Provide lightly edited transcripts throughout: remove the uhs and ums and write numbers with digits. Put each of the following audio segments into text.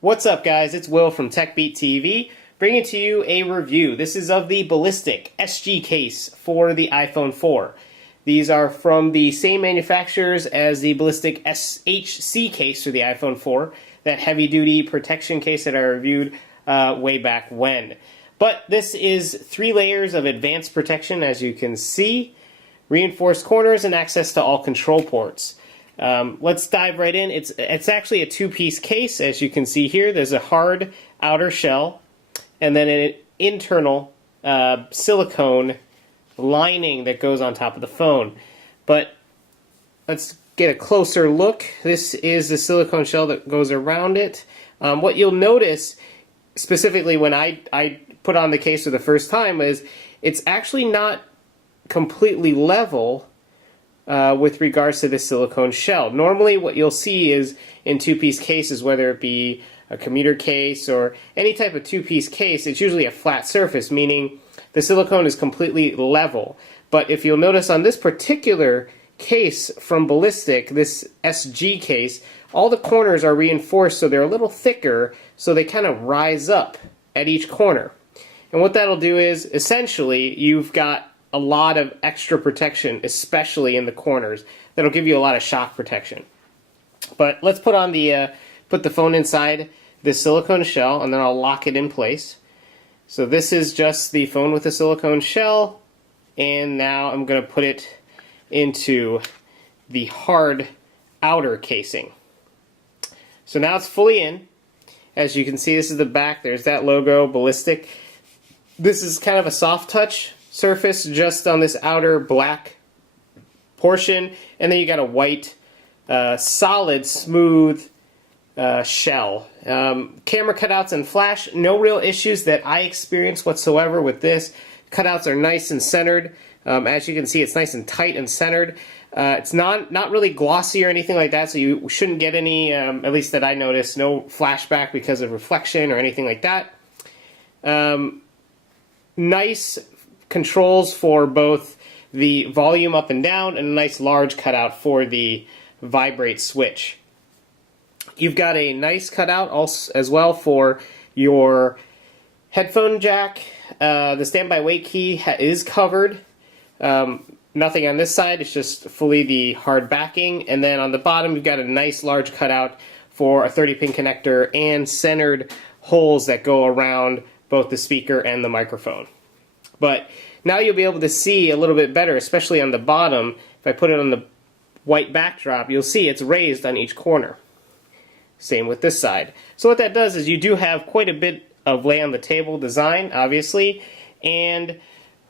What's up, guys? It's Will from TekBeatTV, bringing to you a review. This is of the Ballistic SG case for the iPhone 4. These are from the same manufacturers as the Ballistic SHC case for the iPhone 4, that heavy-duty protection case that I reviewed way back when. But this is 3 layers of advanced protection, as you can see, reinforced corners, and access to all control ports. Let's dive right in. It's actually a 2-piece case, as you can see here. There's a hard outer shell and then an internal silicone lining that goes on top of the phone. But let's get a closer look. This is the silicone shell that goes around it. What you'll notice, specifically when I put on the case for the first time, is it's actually not completely level with regards to the silicone shell. Normally what you'll see is in 2-piece cases, whether it be a commuter case or any type of 2-piece case, it's usually a flat surface, meaning the silicone is completely level. But if you'll notice on this particular case from Ballistic, this SG case, all the corners are reinforced, so they're a little thicker, so they kind of rise up at each corner. And what that'll do is, essentially, you've got a lot of extra protection, especially in the corners. That'll give you a lot of shock protection. But let's put on the put the phone inside the silicone shell, and then I'll lock it in place. So this is just the phone with the silicone shell, and now I'm going to put it into the hard outer casing. So now it's fully in. As you can see, this is the back. There's that logo, Ballistic. This is kind of a soft touch surface just on this outer black portion, and then you got a white solid smooth shell. Camera cutouts and flash, no real issues that I experienced whatsoever with this. Cutouts are nice and centered. As you can see, it's nice and tight and centered. It's not really glossy or anything like that, so you shouldn't get any, at least that I noticed, no flashback because of reflection or anything like that. Nice controls for both the volume up and down, and a nice large cutout for the vibrate switch. You've got a nice cutout also as well for your headphone jack. The standby wait key is covered. Nothing on this side, it's just fully the hard backing. And then on the bottom you've got a nice large cutout for a 30-pin connector and centered holes that go around both the speaker and the microphone. But now you'll be able to see a little bit better, especially on the bottom. If I put it on the white backdrop, you'll see it's raised on each corner. Same with this side. So what that does is you do have quite a bit of lay on the table design, obviously, and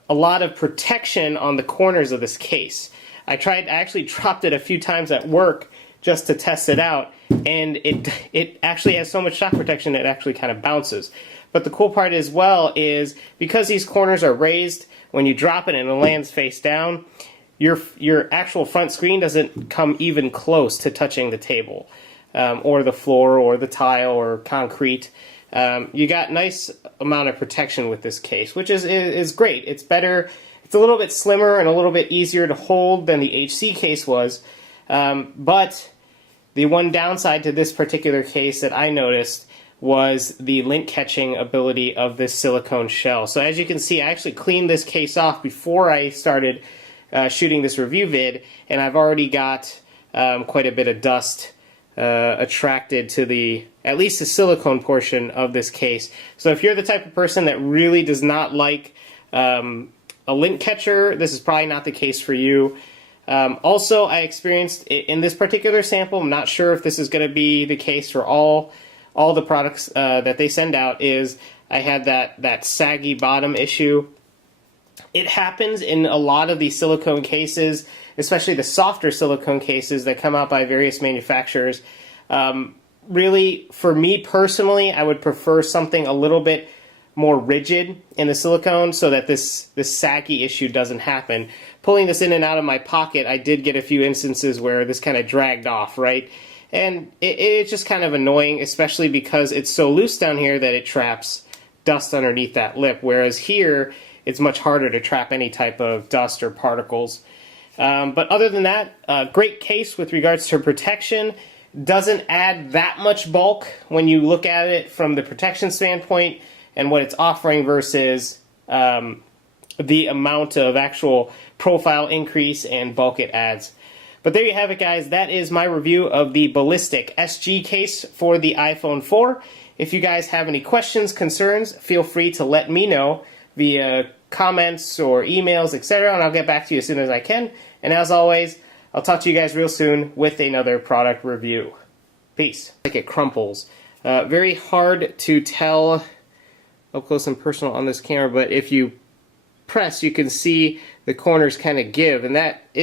a lot of protection on the corners of this case. I actually dropped it a few times at work just to test it out, and it actually has so much shock protection it actually kind of bounces. But the cool part as well is, because these corners are raised, when you drop it and it lands face down, your actual front screen doesn't come even close to touching the table, or the floor, or the tile, or concrete. You got nice amount of protection with this case, which is great. It's better. It's a little bit slimmer and a little bit easier to hold than the HC case was. But the one downside to this particular case that I noticed was the lint catching ability of this silicone shell. So as you can see, I actually cleaned this case off before I started shooting this review vid, and I've already got quite a bit of dust attracted to at least the silicone portion of this case. So if you're the type of person that really does not like a lint catcher, this is probably not the case for you. Also, I experienced in this particular sample, I'm not sure if this is going to be the case for all the products that they send out, is I had that saggy bottom issue. It happens in a lot of these silicone cases, especially the softer silicone cases that come out by various manufacturers. Really, for me personally, I would prefer something a little bit more rigid in the silicone so that this saggy issue doesn't happen. Pulling this in and out of my pocket, I did get a few instances where this kind of dragged off, right? And it's just kind of annoying, especially because it's so loose down here that it traps dust underneath that lip, whereas here it's much harder to trap any type of dust or particles. But other than that, great case with regards to protection. doesn't add that much bulk when you look at it from the protection standpoint and what it's offering versus the amount of actual profile increase and bulk it adds. But there you have it, guys. That is my review of the Ballistic SG case for the iPhone 4. If you guys have any questions, concerns, feel free to let me know via comments or emails, etc., and I'll get back to you as soon as I can. And as always, I'll talk to you guys real soon with another product review. Peace. Like it crumples. Very hard to tell up close and personal on this camera, but if you press, you can see the corners kind of give, and that